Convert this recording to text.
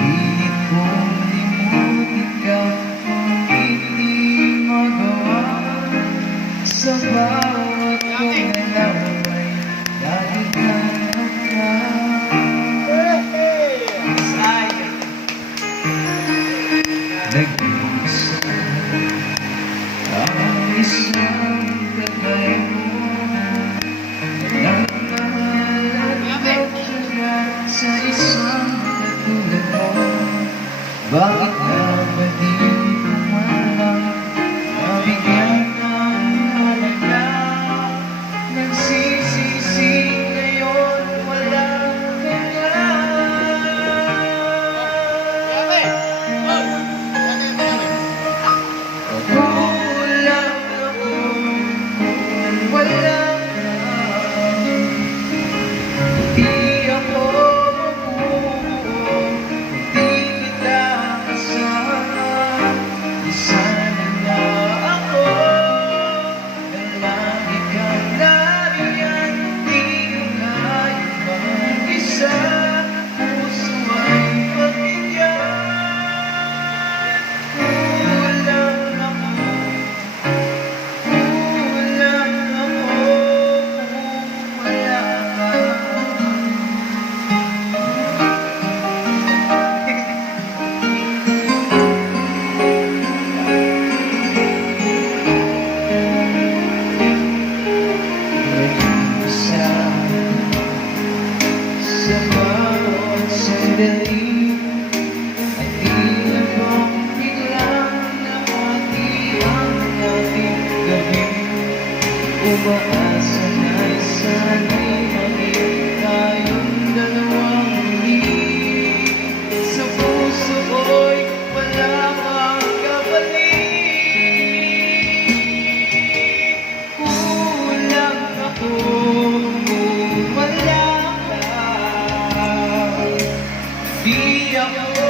Pilit kong limutin ka, ngunit di magawa. Sa bawat galaw ay lagi ka nag-iisa ang isang tagay mo. Nagmahal at pagtyaga sa isang katulad mo. Bakit ka ba di ko man lang mabigyan ng halaga? Nagsisisi ngayon wala ka na. Kulang ako kung wala ka. Di ako mabubuo kung di kita kasama. Di sana na ako na lagi kang nariyan. Di ko kaya mag-isa, puso ay pagbigyan. Kulang ako kung wala ka. Nag-iisa sa bawat sandali ay tila bang biglang nahati ang ating gabi. Umaasa na'y sana'y maging tayong dalawang muli. Sa puso ko'y wala kang kapalit. Kulang ako kung wala ka. Di ako